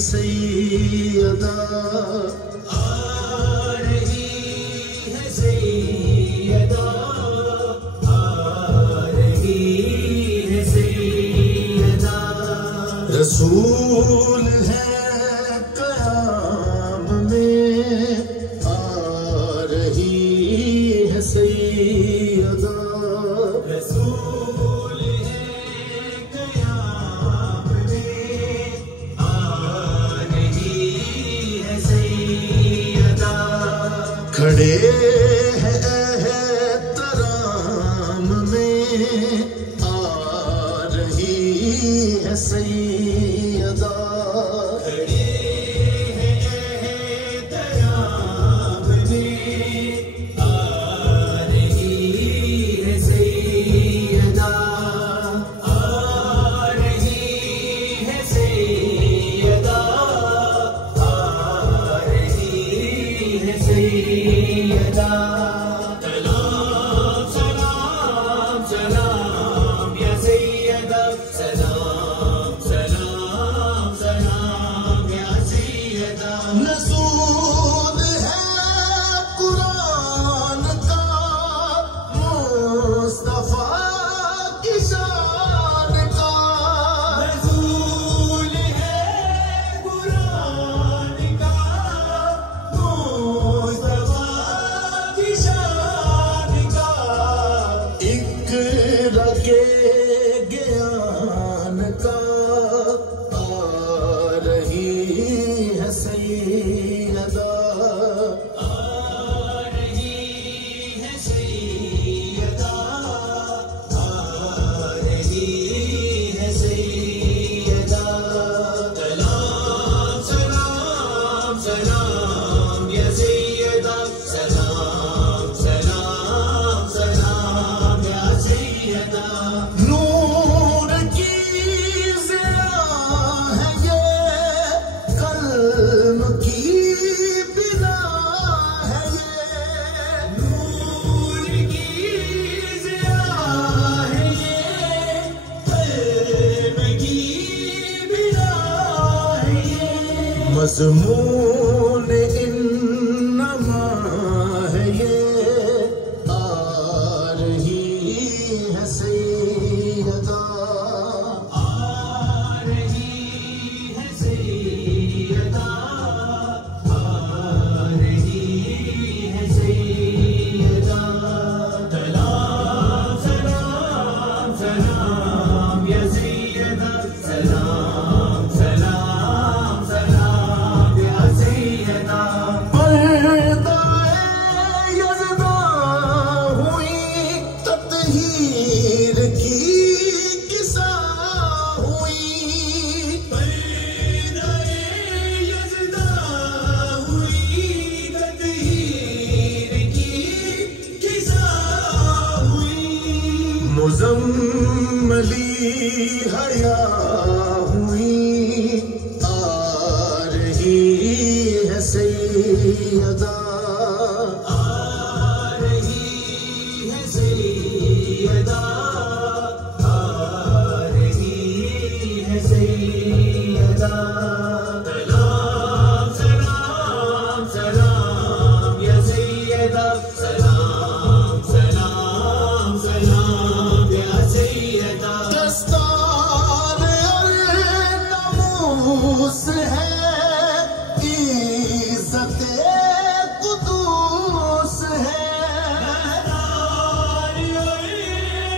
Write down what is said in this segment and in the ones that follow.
सैयदा, आ रही है सैयदा, आ रही है सैयदा। रसूल है क़याम में, आ रही है सैयदा। रसूल है क़याम में, आ रही है सैयदा। खड़े हैं एहतराम में, आ रही है सैयदा। खड़े हैं एहतराम में, आ रही है सैयदा, आ रही है सैयदा, आ रही है सैयदा। सलाम सलाम सलाम या सैयदा, सलाम सलाम सलाम या सैयदा। नसूल है कुरान का, मुस्तफा की शान का। रसूल है कुरान का, मुस्तफा की शान का। इक़रा के ज्ञान का, आ रही है सैयदा। आ रही है सैयदा, आ रही है सैयदा। सलाम सलाम सलाम या सैयदा, सलाम सलाम सलाम या सैयदा। नूर की ज़िया है ये, कल्म की बिना है ये। नूर की ज़िया है ये, क़ल्ब की बिना है ये। मज़मून इन्नमा है ये, आ रही है सैयदा। आ रही है सैयदा, आ रही है सैयदा। सलाम सलाम सलाम या सैयदा, सलाम सलाम सलाम या सैयदा। पर्दाए यज़दा हुई, तत्हीर की किसा हुई। पर्दाए यज़दा हुई, तत्हीर की किसा हुई। मुज़म्मली हया हुई, आ रही है सैयदा। आ रही है सैयदा, आ रही है सैयदा। सलाम सलाम सलाम या सैयदा, सलाम सलाम सलाम या सैयदा। दस्तार और नमूस है, इज़्ज़ते कुदूस है।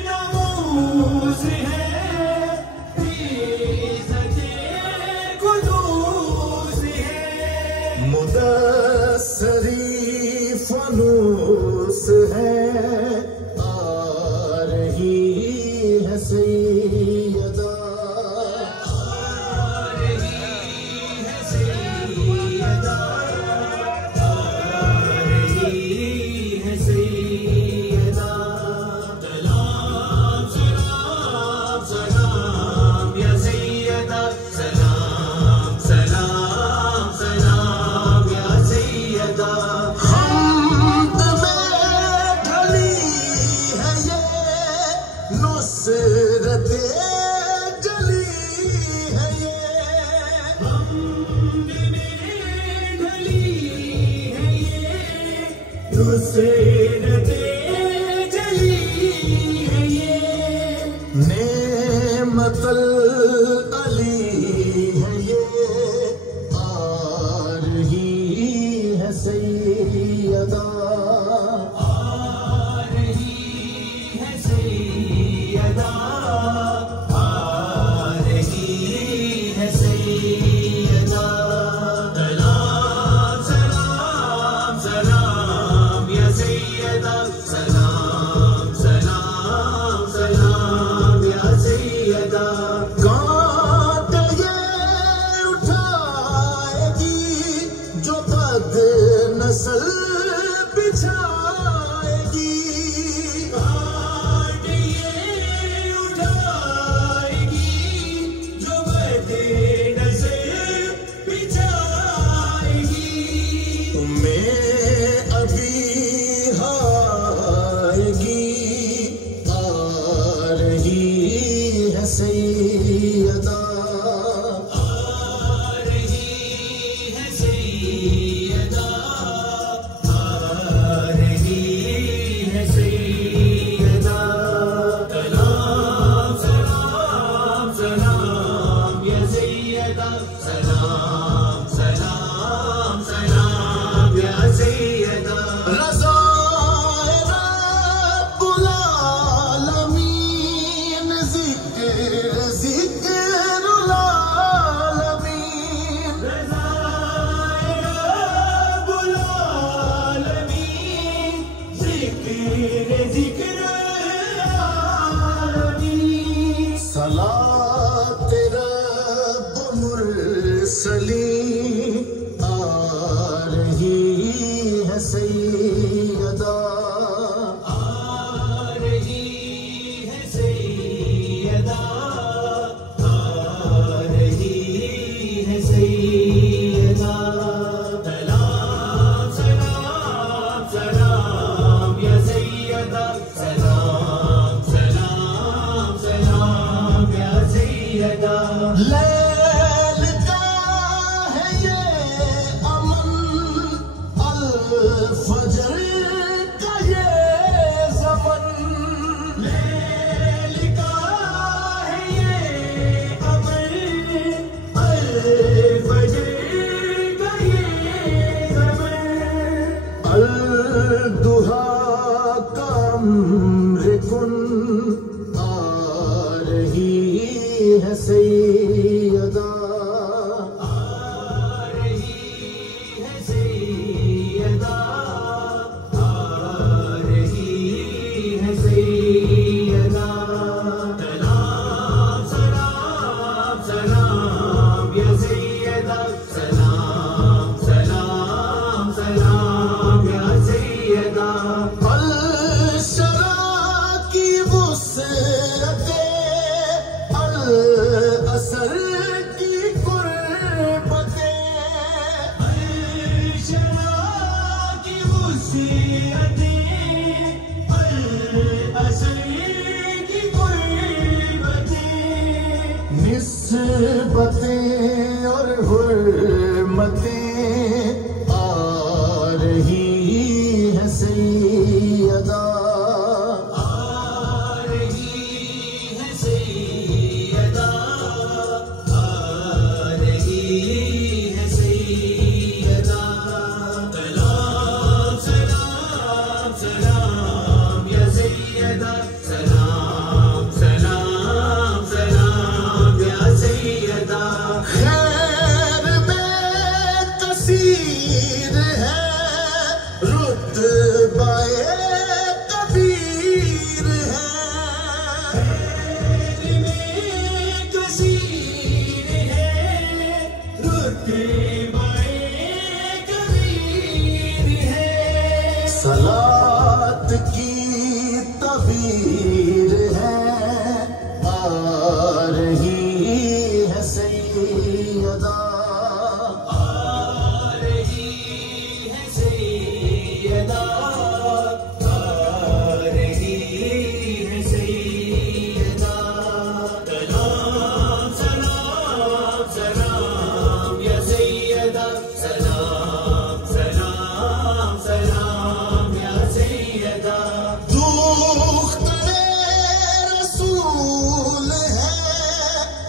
नमूस है, इज़्ज़ते कुदूस है। मुदस्सरी फनूस है, आ रही है सैयदा। आ रही है सैयदा, आ रही है सैयदा। सलाम सलाम सलाम या सैयदा, सलाम सलाम सलाम या सैयदा। हमद में ढली बसीरतें जली है ये, नेमतल अली है ये, आ रही है सैयदा, आ रही है सैयदा, आ रही है सैयदा। सलाम सलाम सलाम या सैयदा, सलाम सलाम सलाम या सैयदा। कांटे ये उठाएगी जो बद नस्ल बिछाएगी, कांटे ये उठाएगी जो बदे नज़र बिछाएगी। तुम्हें अभी आएगी, आ रही है सैयदा, आ रही है सैयदा, आ रही है सैयदा। सलाम सलाम सलाम या सैयदा, सलाम सलाम सलाम या सैयदा। रज़ाए रब्बुल आलमीन, ज़िक्र ज़िक्रुल आलमीन, रज़ाए रब्बुल आलमीन, ज़िक्र ज़िक्रुल आलमीन। सलात रब्ब मुरसलीन, आ रही है सैयदा, आ रही है सैयदा, आ रही है सैयदा। सलाम सलाम सलाम या सैयदा, सलाम सलाम सलाम या सैयदा। लैल का है ये अमन, अल फजर का ये ज़मन, लैल का है ये अमल, अल फजर का ये ज़मन। अल दुहा का अम्र कुन, आ रही है सैयदा, आ रही है सैयदा, आ रही है सैयदा। सलाम सलाम सलाम या सैयदा, सलाम सलाम सलाम या सैयदा। अल शरा की वुसअते, अल असर की कुर्बतें, शरा की वसीयतें, अल असर की कुर्बतें, निस्बतें और हुर्मतें, आ रही है सैयदा, आ रही है सैयदा, आ रही है सैयदा। सलाम सलाम सलाम या सैयदा, सलाम सलाम सलाम या सैयदा। खैर में कसीर है, रुतबाए कबीर है, खैर में कसीर है, रुतबाए कबीर है। सलात की तबीर है, आ रही है सैयदा।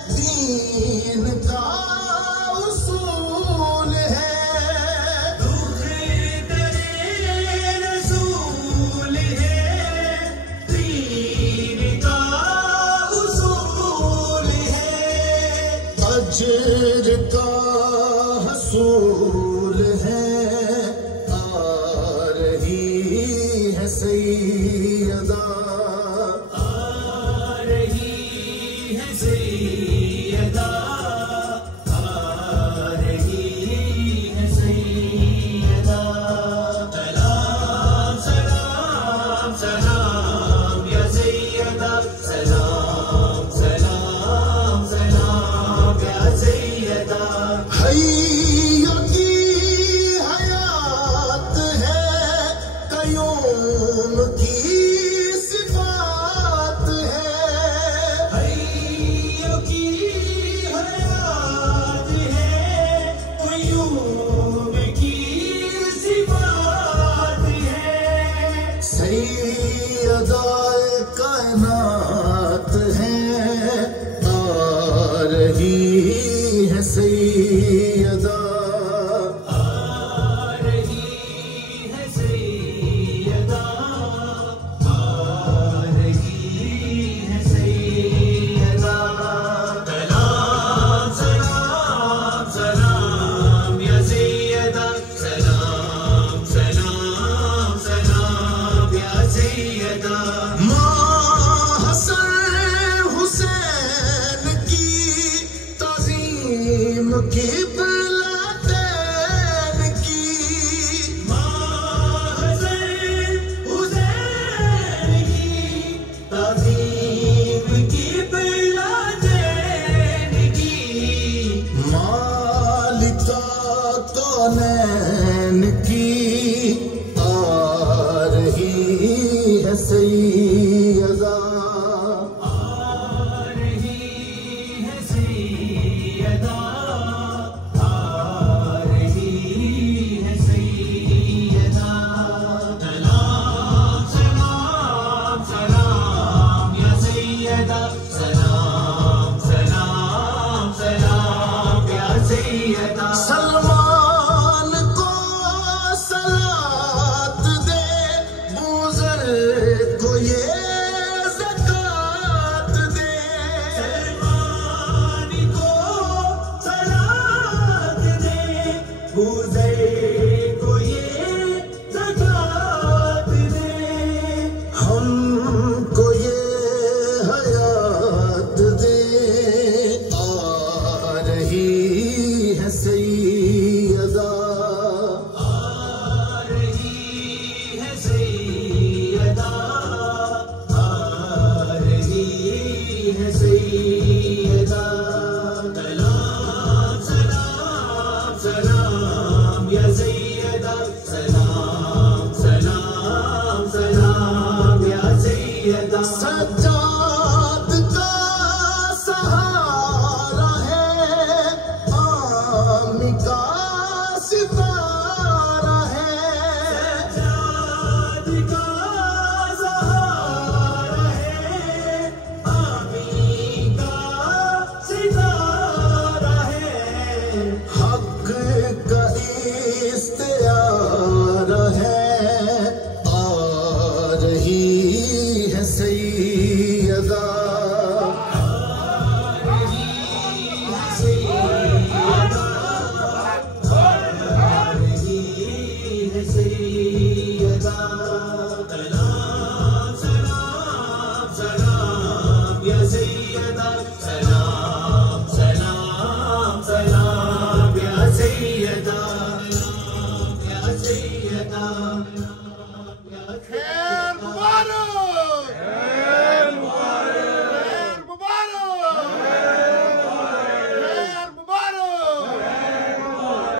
दीन का उसूल है। दुख तेरे रसूल है, दीन का उसूल है। अजर का हसूल है, आ रही है सैयदा, आ रही है सैयदा, आ रही है सैयदा। सलाम सलाम सलाम या सैयदा, सलाम सलाम सलाम या सैयदा। हय्यों की हयात है, कयूम की सिफात है। हय्यों की हयात है, क़य्यूम की सिफ़ात है। सैयदाए कायनात है, आ रही है सैयदा, आ रही है सैयदा, आ रही है सैयदा। सलाम सलाम सलाम या सैयदा, सलाम सलाम सलाम या सैयदा। माँ हसन हुसैन की ताज़ीम की बिलादैन की। हसन हुसैन की ताज़ीम की बिलादैन की। मालिका कौनैन की, आ रही है सैयदा, आ रही है सैयदा, आ रही है सैयदा। सलाम सलाम सलाम या सैयदा, सलाम सलाम सलाम या सैयदा। सलमान